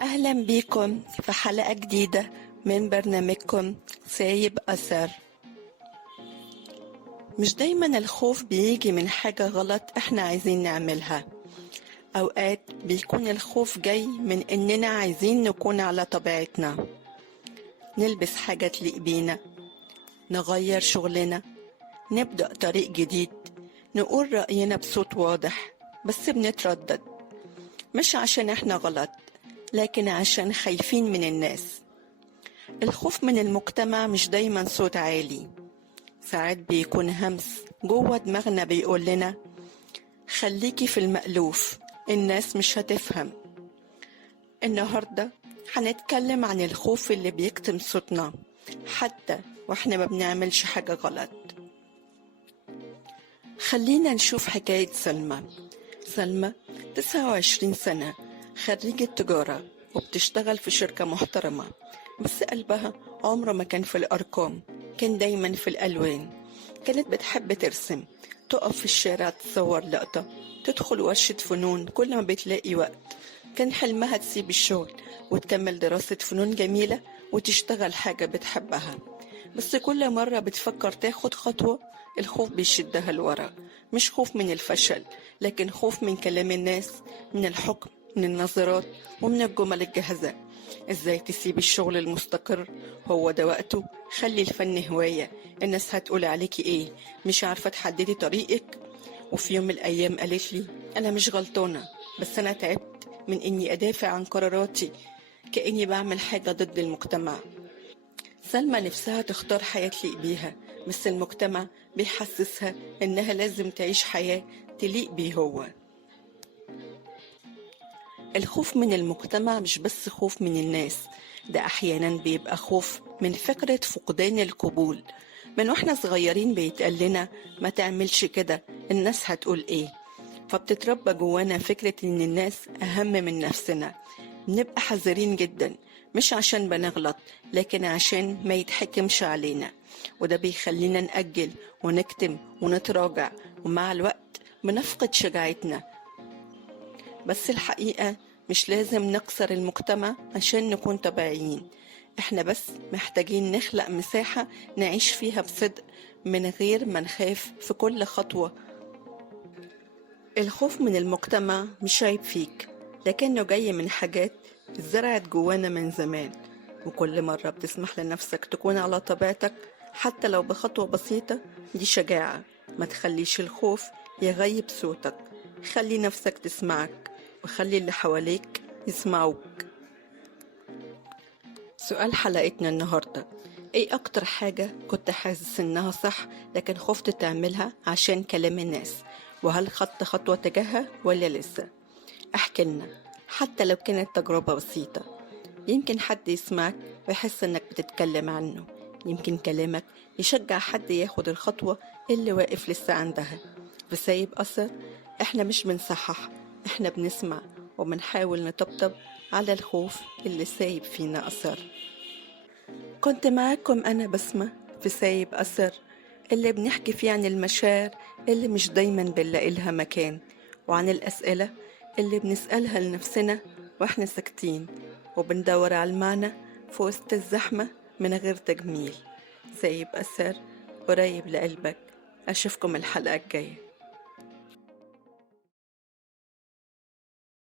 أهلا بيكم في حلقة جديدة من برنامجكم سايب أثر. مش دايما الخوف بيجي من حاجة غلط احنا عايزين نعملها. أوقات بيكون الخوف جاي من إننا عايزين نكون على طبيعتنا، نلبس حاجة تليق بينا، نغير شغلنا، نبدأ طريق جديد، نقول رأينا بصوت واضح. بس بنتردد، مش عشان احنا غلط، لكن عشان خايفين من الناس. الخوف من المجتمع مش دايما صوت عالي، ساعات بيكون همس جوه دماغنا بيقول لنا خليكي في المألوف، الناس مش هتفهم. النهاردة هنتكلم عن الخوف اللي بيكتم صوتنا حتى واحنا ما بنعملش حاجة غلط. خلينا نشوف حكاية سلمى 29 سنة، خريجة تجارة وبتشتغل في شركة محترمة، بس قلبها عمره ما كان في الأرقام، كان دايما في الألوان. كانت بتحب ترسم، تقف في الشارع تصور لقطة، تدخل ورشة فنون كل ما بتلاقي وقت. كان حلمها تسيب الشغل وتكمل دراسة فنون جميلة وتشتغل حاجة بتحبها. بس كل مرة بتفكر تاخد خطوة الخوف بيشدها لورا، مش خوف من الفشل، لكن خوف من كلام الناس، من الحكم، من النظرات، ومن الجمل الجاهزة. ازاي تسيب الشغل المستقر؟ هو ده وقته. خلي الفن هواية، الناس هتقول عليكي ايه؟ مش عارفة تحددي طريقك. وفي يوم من الأيام قالت لي أنا مش غلطانة، بس أنا تعبت من إني أدافع عن قراراتي كأني بعمل حاجة ضد المجتمع. سلمى نفسها تختار حياة تليق بيها، بس المجتمع بيحسسها إنها لازم تعيش حياة تليق بيه هو. الخوف من المجتمع مش بس خوف من الناس، ده أحيانا بيبقى خوف من فكرة فقدان القبول. من واحنا صغيرين بيتقال لنا ما تعملش كده، الناس هتقول ايه؟ فبتتربى جوانا فكرة ان الناس اهم من نفسنا. بنبقى حذرين جدا، مش عشان بنغلط، لكن عشان ما يتحكمش علينا. وده بيخلينا نأجل ونكتم ونتراجع، ومع الوقت بنفقد شجاعتنا. بس الحقيقة مش لازم نكسر المجتمع عشان نكون طبيعيين، احنا بس محتاجين نخلق مساحة نعيش فيها بصدق من غير ما نخاف في كل خطوة. الخوف من المجتمع مش عيب فيك، لكنه جاي من حاجات اتزرعت جوانا من زمان. وكل مرة بتسمح لنفسك تكون على طبيعتك حتى لو بخطوة بسيطة، دي شجاعة. ما تخليش الخوف يغيب صوتك، خلي نفسك تسمعك وخلي اللي حواليك يسمعوك. سؤال حلقتنا النهاردة: ايه اكتر حاجة كنت حاسس انها صح لكن خفت تعملها عشان كلام الناس؟ وهل خدت خطوة تجاهها ولا لسه؟ احكي لنا، حتى لو كانت تجربة بسيطة. يمكن حد يسمعك ويحس انك بتتكلم عنه، يمكن كلامك يشجع حد ياخد الخطوة اللي واقف لسه عندها. بسايب أثر احنا مش بنصحح، احنا بنسمع وبنحاول نطبطب على الخوف اللي سايب فينا أثر. كنت معاكم أنا بسمة في سايب أثر، اللي بنحكي فيه عن المشاعر اللي مش دايما بنلاقي لها مكان، وعن الأسئلة اللي بنسألها لنفسنا واحنا ساكتين، وبندور على المعنى في وسط الزحمة من غير تجميل. سايب أثر قريب لقلبك. أشوفكم الحلقة الجاية.